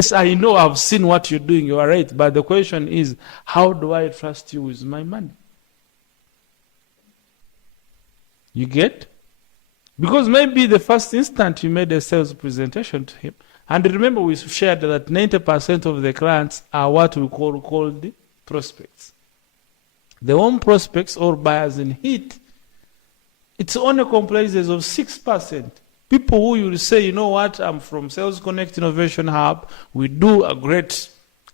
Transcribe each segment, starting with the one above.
Yes, I know, I've seen what you're doing, you are right. But the question is, how do I trust you with my money? You get? Because maybe the first instant you made a sales presentation to him. And remember, we shared that 90% of the clients are what we call the prospects. The warm prospects or buyers in heat, it's only comprises of 6%. People who you will say, you know what, I'm from Sales Connect Innovation Hub. We do a great,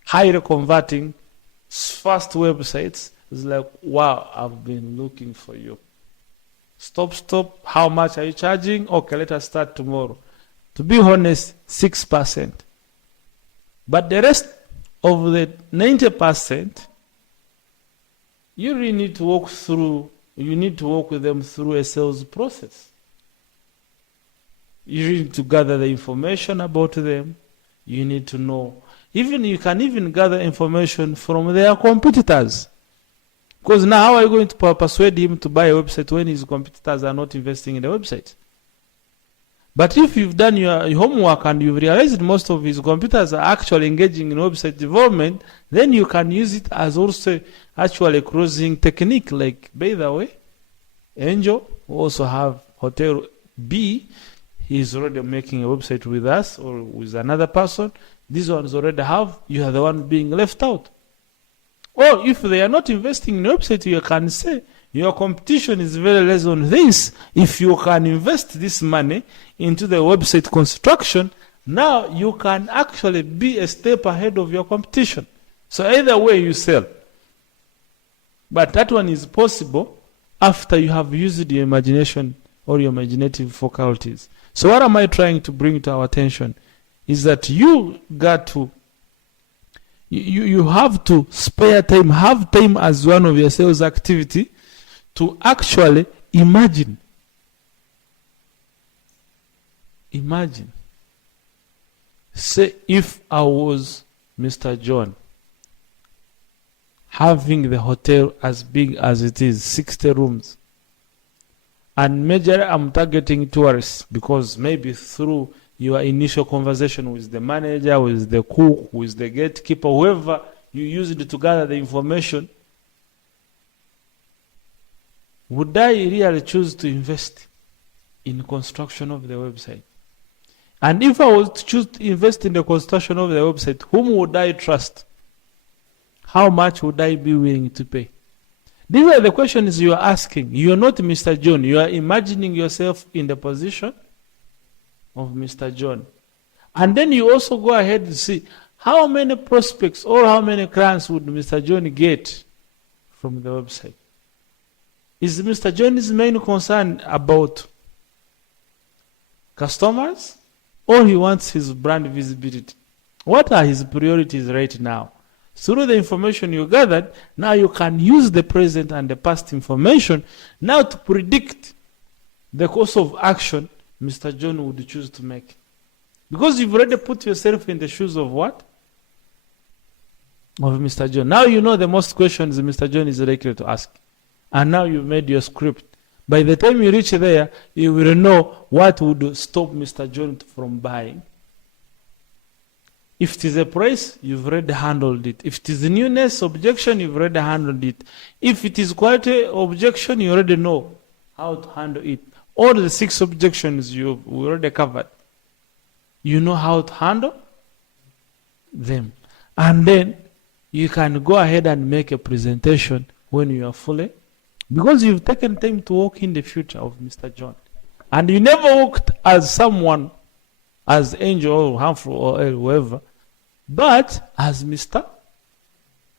highly converting, fast websites. It's like, wow, I've been looking for you. Stop. How much are you charging? Okay, let us start tomorrow. To be honest, 6%. But the rest of the 90%, you really need to walk with them through a sales process. You need to gather the information about them. You need to know. You can even gather information from their competitors. Because now how are you going to persuade him to buy a website when his competitors are not investing in the website? But if you've done your homework and you've realized most of his competitors are actually engaging in website development, then you can use it as also actually a closing technique. Like, by the way, Angel also have Hotel B. He's already making a website with us or with another person. These ones already have. You are the one being left out. Or if they are not investing in the website, you can say, your competition is very less on this. If you can invest this money into the website construction, now you can actually be a step ahead of your competition. So either way you sell. But that one is possible after you have used your imagination or your imaginative faculties. So what am I trying to bring to our attention is that you have to spare time, have time as one of your sales activity to actually imagine. Imagine. Say if I was Mr. John, having the hotel as big as it is, 60 rooms, and majorly I'm targeting tourists because maybe through your initial conversation with the manager, with the cook, with the gatekeeper, whoever you used to gather the information, would I really choose to invest in construction of the website? And if I was to choose to invest in the construction of the website, whom would I trust? How much would I be willing to pay? These are the questions you are asking. You are not Mr. John. You are imagining yourself in the position of Mr. John. And then you also go ahead and see how many prospects or how many clients would Mr. John get from the website. Is Mr. John's main concern about customers or he wants his brand visibility? What are his priorities right now? Through the information you gathered, now you can use the present and the past information now to predict the course of action Mr. John would choose to make. Because you've already put yourself in the shoes of what? Of Mr. John. Now you know the most questions Mr. John is likely to ask. And now you've made your script. By the time you reach there, you will know what would stop Mr. John from buying. If it is a price, you've already handled it. If it is a newness objection, you've already handled it. If it is quality objection, you already know how to handle it. All the 6 objections you've already covered. You know how to handle them. And then you can go ahead and make a presentation when you are fully, because you've taken time to walk in the future of Mr. John. And you never walked as someone, as Angel or Humphrey or whoever, but as Mr.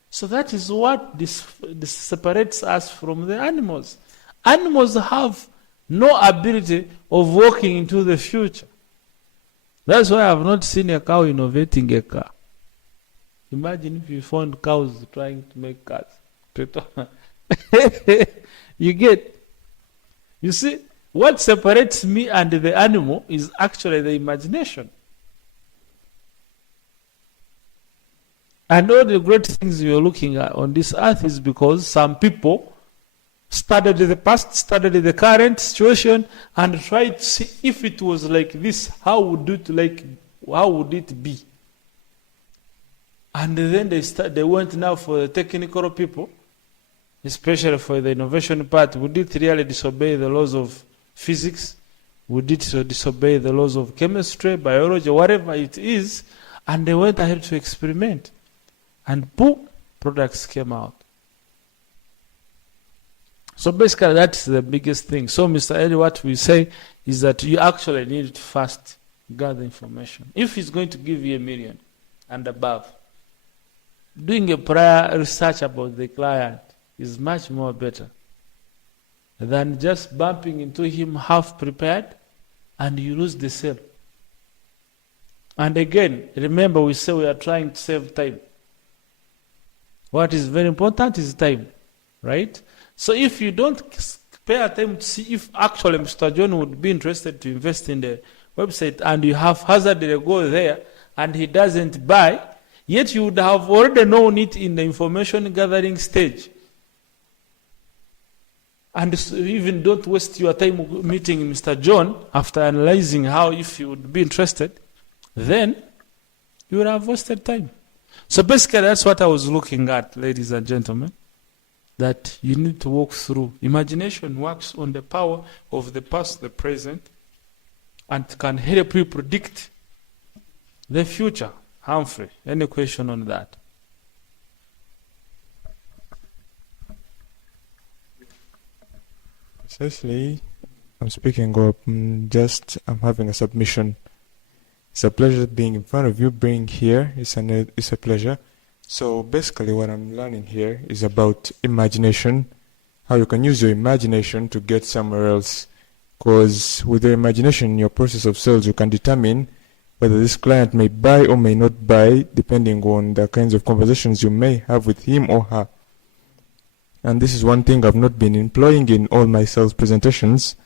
So that is what this separates us from the animals. Animals have no ability of walking into the future. That's why I have not seen a cow innovating a car. Imagine if you found cows trying to make cars. You see, what separates me and the animal is actually the imagination. And all the great things you're looking at on this earth is because some people studied the past, studied the current situation, and tried to see if it was like this, how would it be? And then they went now for the technical people, especially for the innovation part. Would it really disobey the laws of physics? Would it disobey the laws of chemistry, biology, whatever it is? And they went ahead to experiment. And boom, products came out. So basically that's the biggest thing. So Mr. Eddie, what we say is that you actually need to first gather information. If he's going to give you $1 million and above, doing a prior research about the client is much more better than just bumping into him half prepared and you lose the sale. And again, remember we say we are trying to save time. What is very important is time, right? So if you don't spare time to see if actually Mr. John would be interested to invest in the website and you have hazardly go there and he doesn't buy, yet you would have already known it in the information gathering stage. And so even don't waste your time meeting Mr. John after analyzing how if you would be interested, then you would have wasted time. So basically that's what I was looking at, ladies and gentlemen, that you need to walk through. Imagination works on the power of the past, the present, and can help you predict the future. Humphrey, any question on that? Precisely, I'm speaking up, I'm having a submission. It's a pleasure being in front of you, being here. It's a pleasure. So basically what I'm learning here is about imagination, how you can use your imagination to get somewhere else. Because with your imagination in your process of sales, you can determine whether this client may buy or may not buy, depending on the kinds of conversations you may have with him or her. And this is one thing I've not been employing in all my sales presentations.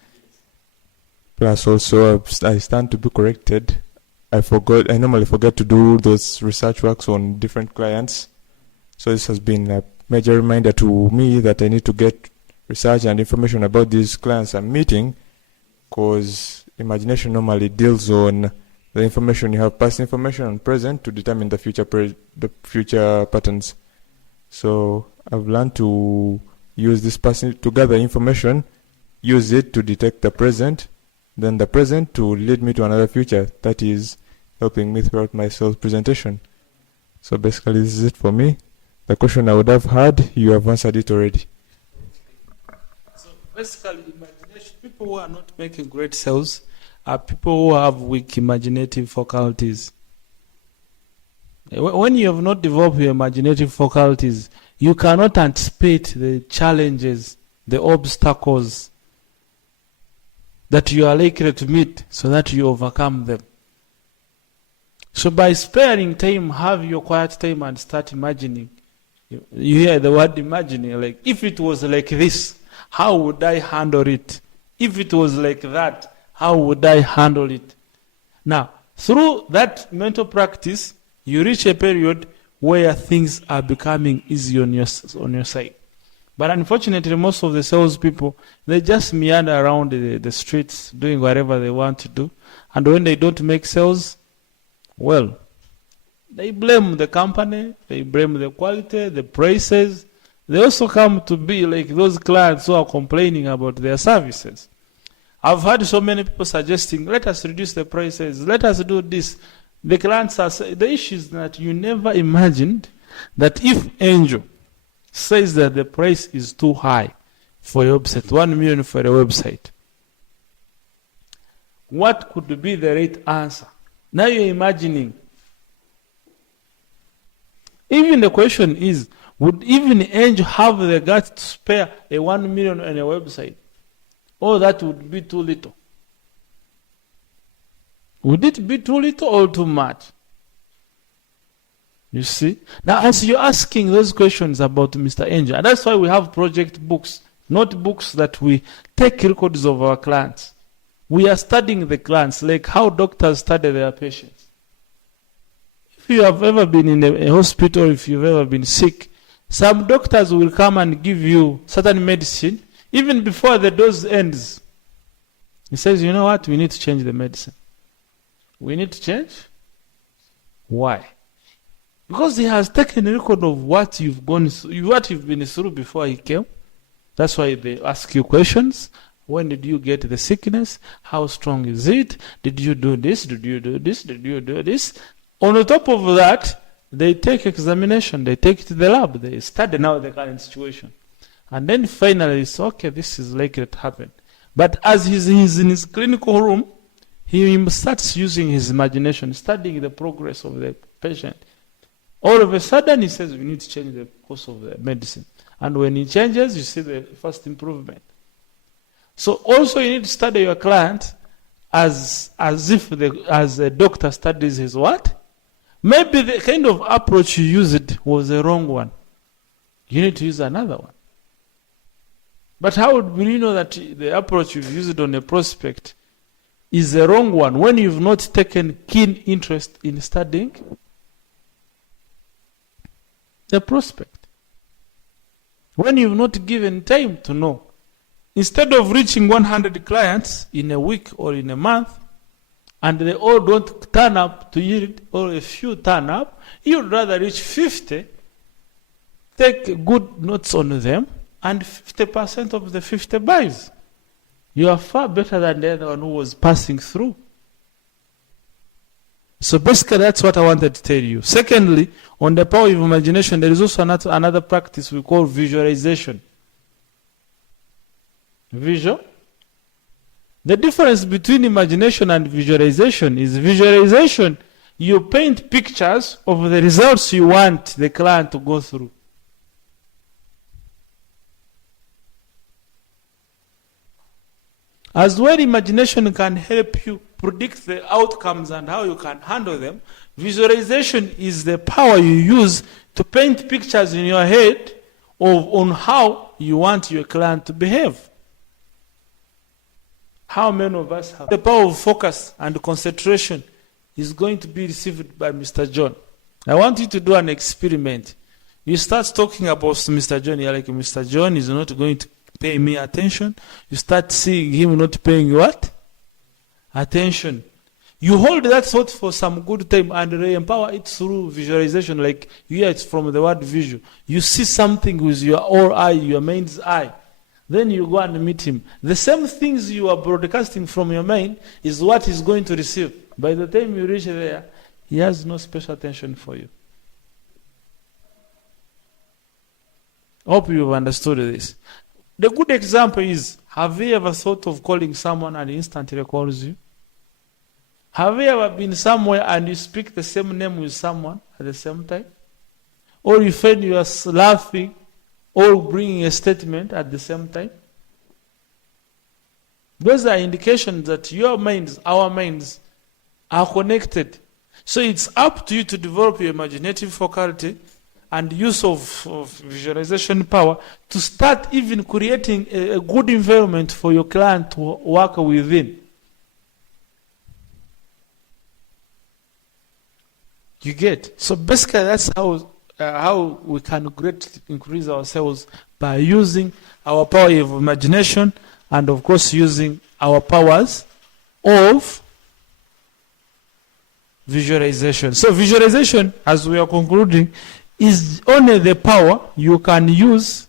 Plus also, I stand to be corrected. I normally forget to do those research works on different clients. So this has been a major reminder to me that I need to get research and information about these clients I'm meeting, because imagination normally deals on the information you have, past information and present, to determine the future patterns. So I've learned to use this to gather information, use it to detect the present, then the present to lead me to another future. That is helping me throughout my sales presentation. So basically this is it for me. The question I would have had, you have answered it already. So basically, imagination, people who are not making great sales are people who have weak imaginative faculties. When you have not developed your imaginative faculties, you cannot anticipate the challenges, the obstacles that you are likely to meet so that you overcome them. So by sparing time, have your quiet time and start imagining. You hear the word imagining, like if it was like this, how would I handle it? If it was like that, how would I handle it? Now, through that mental practice, you reach a period where things are becoming easy on your side. But unfortunately, most of the salespeople, they just meander around the streets doing whatever they want to do. And when they don't make sales, well, they blame the company, they blame the quality, the prices. They also come to be like those clients who are complaining about their services. I've heard so many people suggesting, let us reduce the prices, let us do this. The clients are saying, the issue is that you never imagined that if Angel says that the price is too high for your website, 1 million for a website, what could be the right answer? Now you're imagining. Even the question is, would even Angel have the guts to spare a 1 million on a website? Or that would be too little? Would it be too little or too much? You see? Now, as you're asking those questions about Mr. Angel, and that's why we have project books, not books that we take records of our clients. We are studying the clients, like how doctors study their patients. If you have ever been in a hospital, if you've ever been sick, some doctors will come and give you certain medicine, even before the dose ends. He says, you know what, we need to change the medicine. We need to change? Why? Because he has taken a record of what you've gone through, what you've been through before he came. That's why they ask you questions. When did you get the sickness? How strong is it? Did you do this? Did you do this? Did you do this? On the top of that, they take examination. They take it to the lab. They study now the current situation. And then finally, it's okay, this is likely to happen. But as he's in his clinical room, he starts using his imagination, studying the progress of the patient. All of a sudden, he says, we need to change the course of the medicine. And when he changes, you see the first improvement. So also you need to study your client as a doctor studies his what? Maybe the kind of approach you used was the wrong one. You need to use another one. But how will you know that the approach you've used on a prospect is the wrong one when you've not taken keen interest in studying the prospect? When you've not given time to know. Instead of reaching 100 clients in a week or in a month, and they all don't turn up to yield, or a few turn up, you'd rather reach 50, take good notes on them, and 50% of the 50 buys. You are far better than the other one who was passing through. So basically that's what I wanted to tell you. Secondly, on the power of imagination, there is also another practice we call visualization. Visual. The difference between imagination and visualization is visualization, you paint pictures of the results you want the client to go through. As well, imagination can help you predict the outcomes and how you can handle them. Visualization is the power you use to paint pictures in your head on how you want your client to behave. How many of us have the power of focus and concentration is going to be received by Mr. John? I want you to do an experiment. You start talking about Mr. John, you're like, Mr. John is not going to pay me attention. You start seeing him not paying you what? Attention. You hold that thought for some good time and re-empower it through visualization, like you hear it from the word visual. You see something with your own eye, your mind's eye. Then you go and meet him. The same things you are broadcasting from your mind is what he's going to receive. By the time you reach there, he has no special attention for you. Hope you've understood this. The good example is, have you ever thought of calling someone and instantly calls you? Have you ever been somewhere and you speak the same name with someone at the same time? Or you find you are laughing or bringing a statement at the same time? Those are indications that your minds, our minds, are connected. So it's up to you to develop your imaginative faculty and use of visualization power to start even creating a good environment for your client to work within. You get? So basically that's how we can greatly increase ourselves, by using our power of imagination and of course using our powers of visualization. So visualization, as we are concluding, is only the power you can use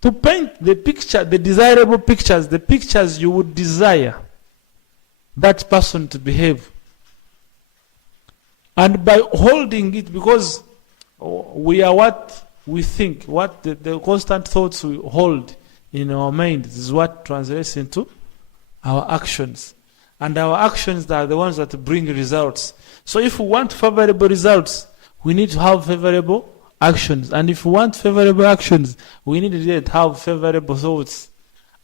to paint the picture, the desirable pictures, the pictures you would desire that person to behave. And by holding it, because we are what we think, what the constant thoughts we hold in our mind is what translates into our actions. And our actions are the ones that bring results. So if we want favorable results, we need to have favorable actions. And if we want favorable actions, we need to have favorable thoughts.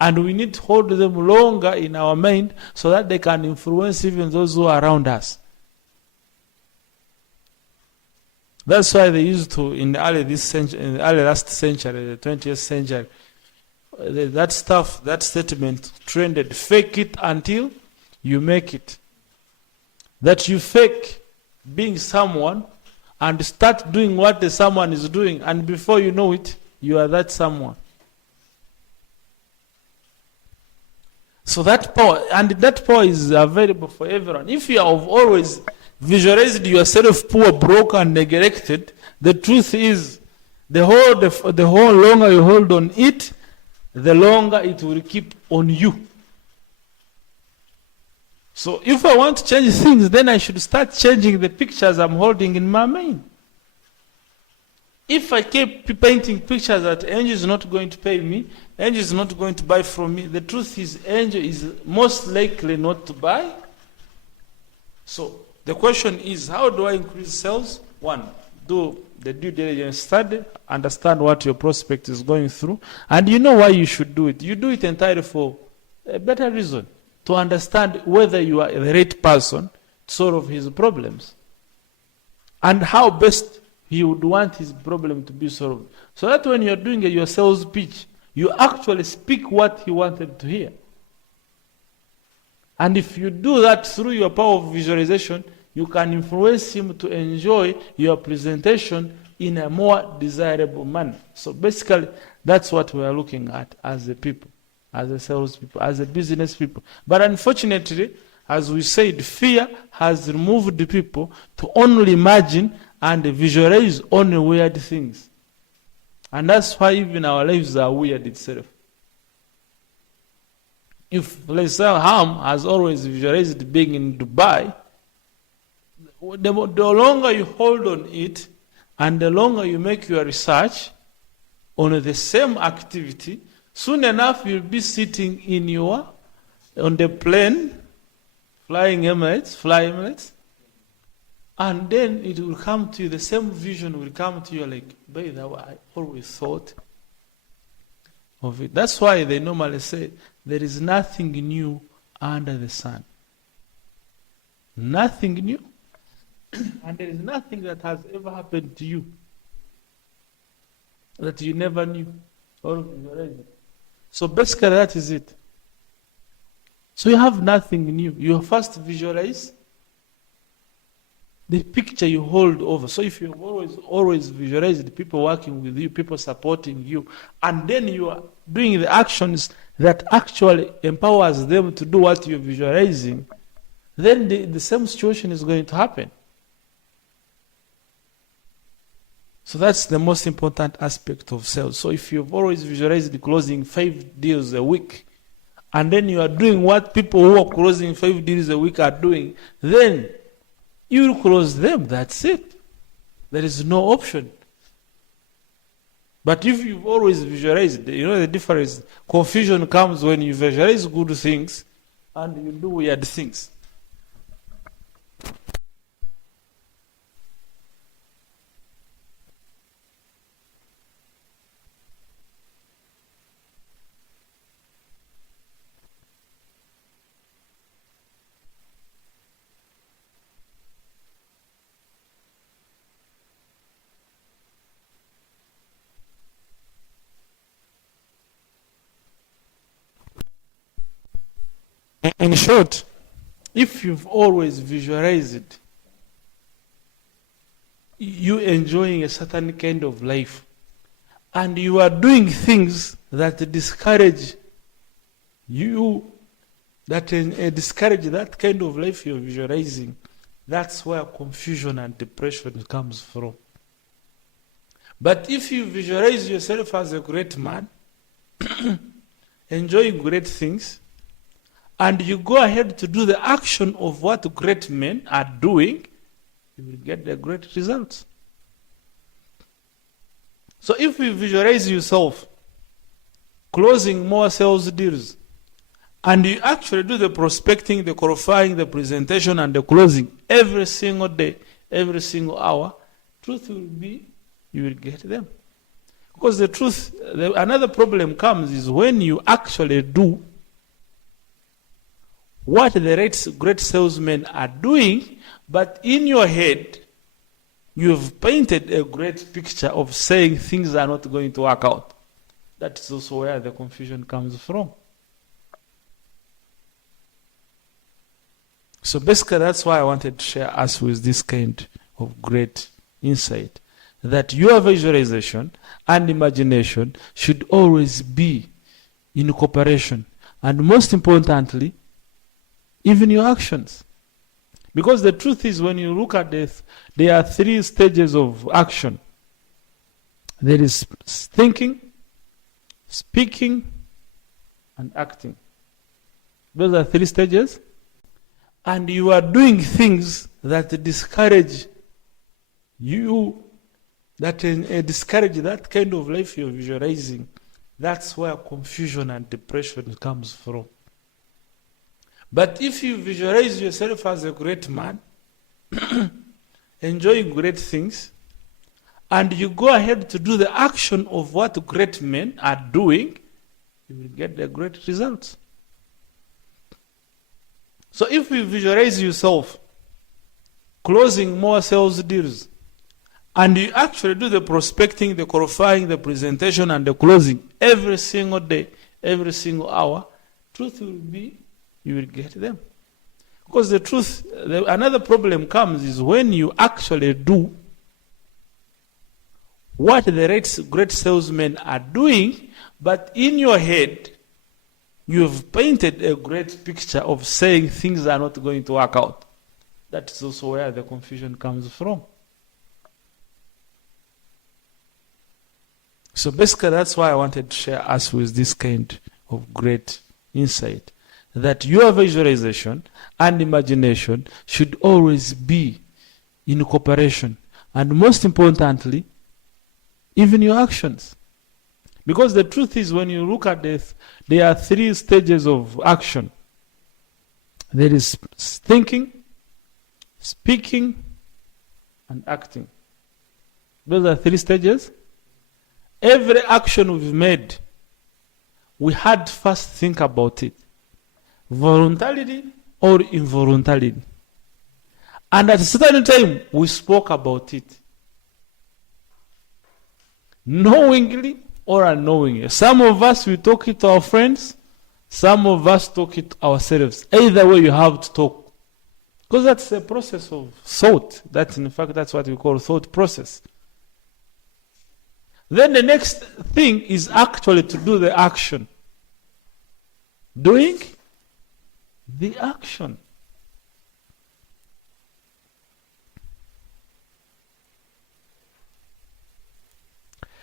And we need to hold them longer in our mind so that they can influence even those who are around us. That's why they used to, in the early last century, the 20th century, that statement trended, fake it until you make it. That you fake being someone and start doing what the someone is doing, and before you know it, you are that someone. So that power, and that power is available for everyone. If you have always visualized yourself poor, broke, and neglected, the truth is, the whole longer you hold on it, the longer it will keep on you. So if I want to change things, then I should start changing the pictures I'm holding in my mind. If I keep painting pictures that Angel is not going to pay me, Angel is not going to buy from me, the truth is Angel is most likely not to buy. So the question is, how do I increase sales? One, do the due diligence study, understand what your prospect is going through, and you know why you should do it. You do it entirely for a better reason, to understand whether you are the right person to solve his problems, and how best he would want his problem to be solved. So that when you're doing your sales pitch, you actually speak what he wanted to hear. And if you do that through your power of visualization, you can influence him to enjoy your presentation in a more desirable manner. So basically, that's what we are looking at as a people, as a sales people, as a business people. But unfortunately, as we said, fear has removed the people to only imagine and visualize only weird things. And that's why even our lives are weird itself. If, let's say, Ham has always visualized being in Dubai, the longer you hold on it, and the longer you make your research on the same activity, soon enough you'll be sitting on the plane, flying Emirates, and then it will come to you, the same vision will come to you like, by the way, I always thought of it. That's why they normally say, there is nothing new under the sun. Nothing new. And there is nothing that has ever happened to you that you never knew. So basically that is it. So you have nothing new. You first visualize the picture you hold over. So if you've always visualized people working with you, people supporting you, and then you are doing the actions that actually empowers them to do what you're visualizing, then the same situation is going to happen. So that's the most important aspect of sales. So if you've always visualized closing 5 deals a week, and then you are doing what people who are closing 5 deals a week are doing, then you will close them. That's it. There is no option. But if you've always visualized, you know the difference. Confusion comes when you visualize good things and you do weird things. In short, if you've always visualized you enjoying a certain kind of life, and you are doing things that discourage you, that discourage that kind of life you're visualizing, that's where confusion and depression comes from. But if you visualize yourself as a great man, enjoying great things, and you go ahead to do the action of what great men are doing, you will get the great results. So if you visualize yourself closing more sales deals, and you actually do the prospecting, the qualifying, the presentation, and the closing every single day, every single hour, truth will be, you will get them. Because the truth, another problem comes is when you actually do what the great salesmen are doing, but in your head, you've painted a great picture of saying things are not going to work out. That is also where the confusion comes from. So basically, that's why I wanted to share us with this kind of great insight, that your visualization and imagination should always be in cooperation. And most importantly, even your actions. Because the truth is, when you look at this, there are 3 stages of action. There is thinking, speaking, and acting. Those are 3 stages. And you are doing things that discourage you, that discourage that kind of life you're visualizing. That's where confusion and depression comes from. But if you visualize yourself as a great man, enjoying great things, and you go ahead to do the action of what great men are doing, you will get the great results. So if you visualize yourself closing more sales deals, and you actually do the prospecting, the qualifying, the presentation, and the closing every single day, every single hour, truth will be, you will get them. Because the truth, another problem comes is when you actually do what the great salesmen are doing, but in your head, you've painted a great picture of saying things are not going to work out. That's also where the confusion comes from. So basically, that's why I wanted to share us with this kind of great insight, that your visualization and imagination should always be in cooperation, and most importantly, even your actions. Because the truth is, when you look at this, there are 3 stages of action. There is thinking, speaking, and acting. Those are 3 stages. Every action we've made, we had to first think about it, voluntarily or involuntarily. And at a certain time, we spoke about it, knowingly or unknowingly. Some of us, we talk it to our friends. Some of us talk it ourselves. Either way, you have to talk. Because that's a process of thought. In fact, that's what we call thought process. Then the next thing is actually to do the action. Doing the action.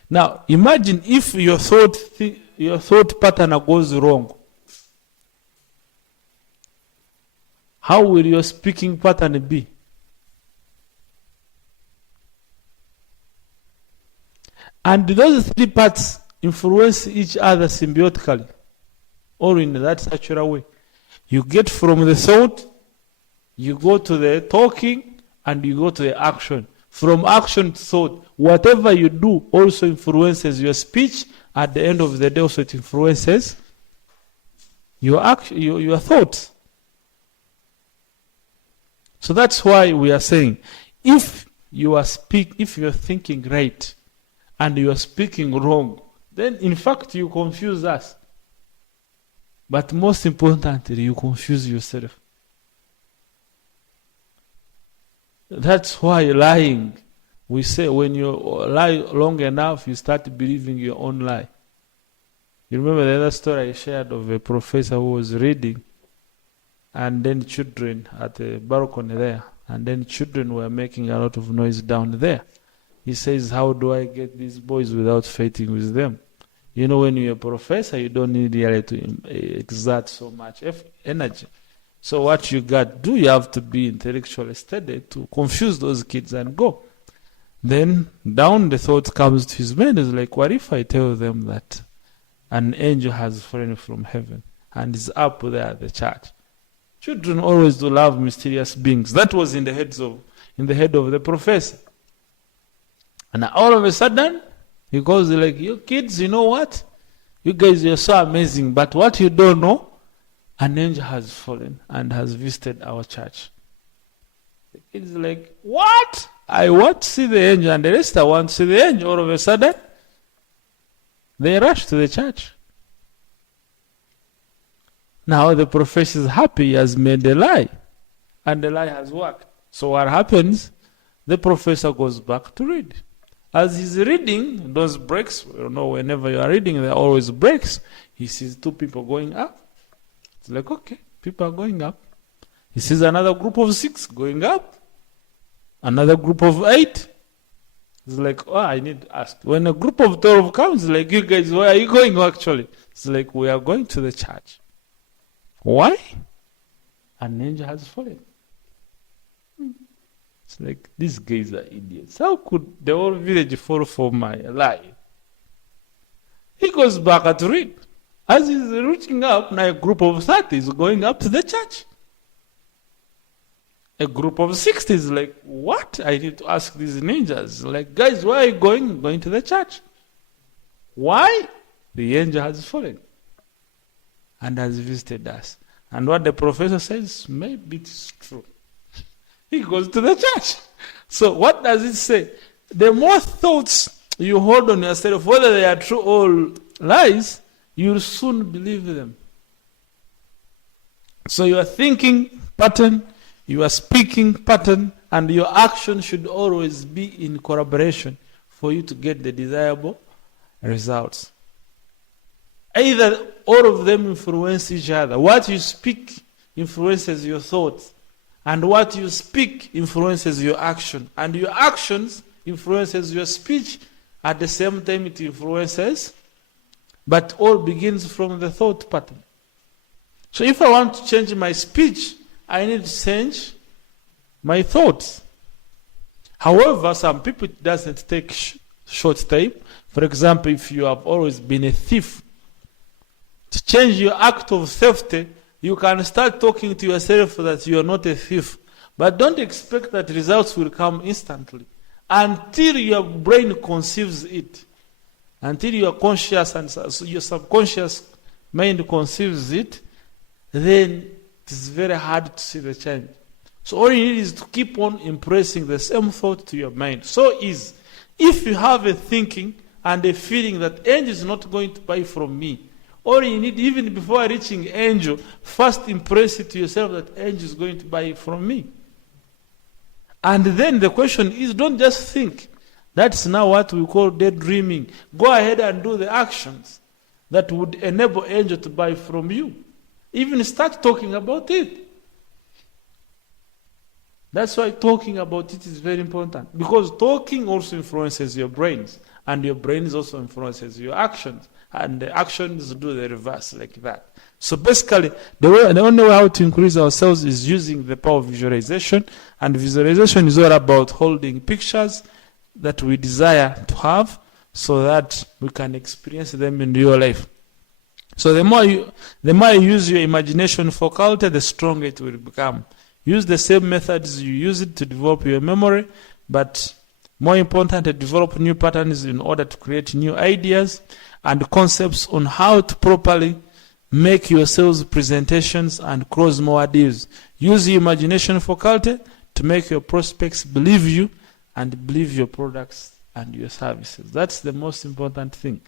Now, imagine if your thought pattern goes wrong. How will your speaking pattern be? And those 3 parts influence each other symbiotically, or in that natural way. You get from the thought, you go to the talking, and you go to the action. From action to thought, whatever you do also influences your speech. At the end of the day, also it influences your thoughts. So that's why we are saying, if you're thinking right and you are speaking wrong, then in fact you confuse us. But most importantly, you confuse yourself. That's why lying, we say when you lie long enough, you start believing your own lie. You remember the other story I shared of a professor who was reading, and then children at the balcony there, and then children were making a lot of noise down there. He says, how do I get these boys without fighting with them? You know, when you're a professor, you don't need really to exert so much energy. So what you got to do, you have to be intellectually steady to confuse those kids and go. Then down the thought comes to his mind, is like, what if I tell them that an angel has fallen from heaven and is up there at the church? Children always do love mysterious beings. That was in the head of the professor. And all of a sudden, he goes like, you kids, you know what? You guys are so amazing, but what you don't know, an angel has fallen and has visited our church. The kids are like, what? I want to see the angel, and the rest I want to see the angel. All of a sudden, they rush to the church. Now the professor is happy, he has made a lie, and the lie has worked. So what happens? The professor goes back to read. As he's reading, those breaks, whenever you are reading, there are always breaks. He sees 2 people going up. It's like, okay, people are going up. He sees another group of 6 going up, another group of 8. It's like, oh, I need to ask. When a group of 12 comes, like, you guys, where are you going actually? It's like, we are going to the church. Why? An angel has fallen. It's like, these guys are idiots. How could the whole village fall for my lie? He goes back to read. As he's reaching up, now a group of 30 is going up to the church. A group of 60 is like, what? I need to ask these ninjas. Like, guys, where are you going? Going to the church. Why? The angel has fallen and has visited us. And what the professor says, maybe it's true. He goes to the church. So what does it say? The more thoughts you hold on yourself, whether they are true or lies, you'll soon believe them. So your thinking pattern, your speaking pattern, and your action should always be in collaboration for you to get the desirable results. Either all of them influence each other. What you speak influences your thoughts, and what you speak influences your action, and your actions influences your speech. At the same time, it influences, but all begins from the thought pattern. So if I want to change my speech, I need to change my thoughts. However, some people, it doesn't take short time. For example, if you have always been a thief, to change your act of theft, you can start talking to yourself that you are not a thief. But don't expect that results will come instantly until your brain conceives it. Until your conscious and your subconscious mind conceives it, then it is very hard to see the change. So all you need is to keep on impressing the same thought to your mind. So is, if you have a thinking and a feeling that angel is not going to buy from me, all you need, even before reaching angel, first impress it to yourself that angel is going to buy from me. And then the question is, don't just think. That's now what we call daydreaming. Go ahead and do the actions that would enable angel to buy from you. Even start talking about it. That's why talking about it is very important. Because talking also influences your brains. And your brains also influences your actions. And the actions do the reverse like that. So basically, the only way how to increase ourselves is using the power of visualization. And visualization is all about holding pictures that we desire to have so that we can experience them in real life. So the more you use your imagination faculty, the stronger it will become. Use the same methods you use it to develop your memory, but more important, to develop new patterns in order to create new ideas and concepts on how to properly make your sales presentations and close more deals. Use your imagination faculty to make your prospects believe you and believe your products and your services. That's the most important thing.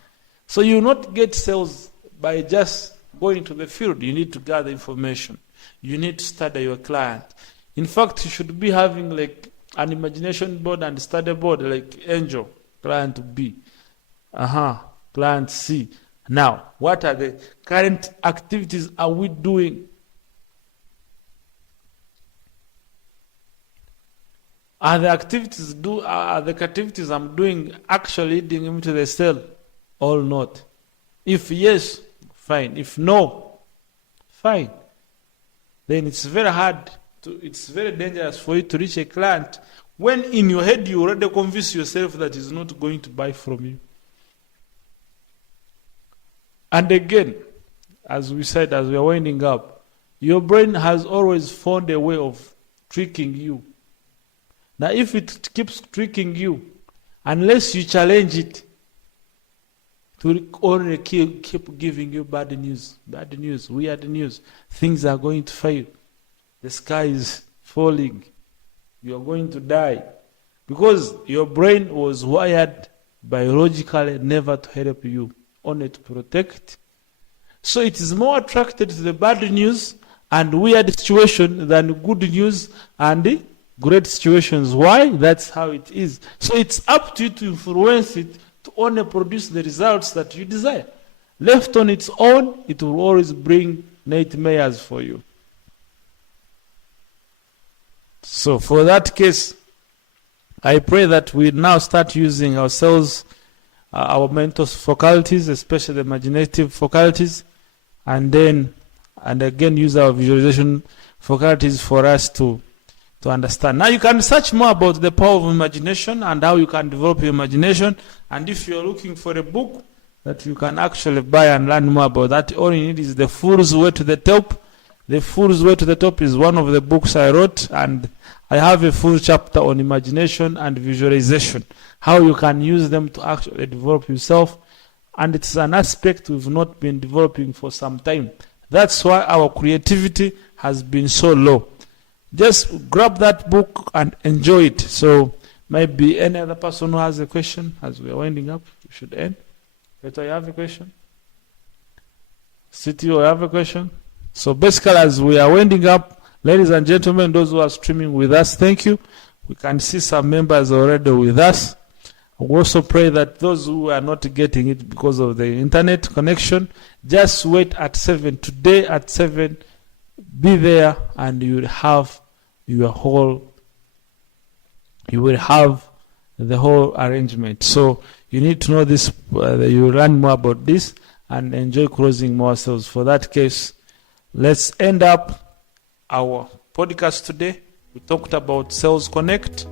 So you will not get sales by just going to the field. You need to gather information. You need to study your client. In fact, you should be having like an imagination board and study board like Angel, client B, client C. Now, what are the current activities are we doing? Are the activities I'm doing actually leading him to the sale or not? If yes, fine. If no, fine. Then it's very dangerous for you to reach a client when in your head you already convince yourself that he's not going to buy from you. And again, as we said, as we are winding up, your brain has always found a way of tricking you. Now, if it keeps tricking you, unless you challenge it, it will only keep giving you bad news, weird news. Things are going to fail. The sky is falling. You are going to die. Because your brain was wired biologically never to help you, only to protect. So it is more attracted to the bad news and weird situation than good news and great situations. Why? That's how it is. So it's up to you to influence it to only produce the results that you desire. Left on its own, it will always bring nightmares for you. So for that case, I pray that we now start using our sales, our mental faculties, especially the imaginative faculties, and again use our visualization faculties for us to understand. Now you can research more about the power of imagination and how you can develop your imagination. And if you're looking for a book that you can actually buy and learn more about that, all you need is The Fool's Way to the Top. The Fool's Way to the Top is one of the books I wrote, and I have a full chapter on imagination and visualization, how you can use them to actually develop yourself. And it's an aspect we've not been developing for some time. That's why our creativity has been so low. Just grab that book and enjoy it. So maybe any other person who has a question as we are winding up, we should end. Beto, you have a question? City, you have a question? So basically, as we are winding up, ladies and gentlemen, those who are streaming with us, thank you. We can see some members already with us. We also pray that those who are not getting it because of the internet connection, just wait at 7. Today at 7, be there and you will have the whole arrangement. So you need to know this, you will learn more about this and enjoy closing more sales. For that case, let's end up our podcast today. We talked about Sales Connect.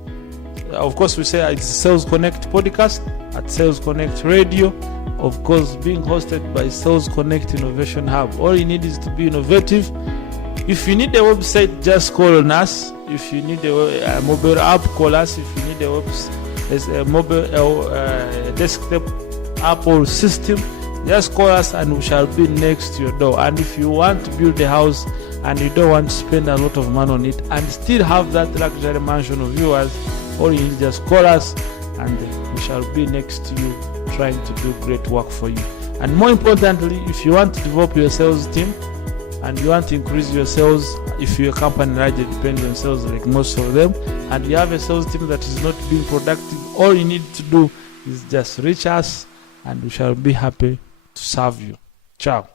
Of course, we say it's Sales Connect podcast at Sales Connect Radio. Of course, being hosted by Sales Connect Innovation Hub. All you need is to be innovative. If you need a website, just call on us. If you need a mobile app, call us. If you need a mobile desktop app or system, just call us and we shall be next to your door. And if you want to build a house and you don't want to spend a lot of money on it and still have that luxury mansion of yours, all you need just call us and we shall be next to you trying to do great work for you. And more importantly, if you want to develop your sales team and you want to increase your sales, if your company largely depends on sales like most of them, and you have a sales team that is not being productive, all you need to do is just reach us and we shall be happy to serve you. Ciao.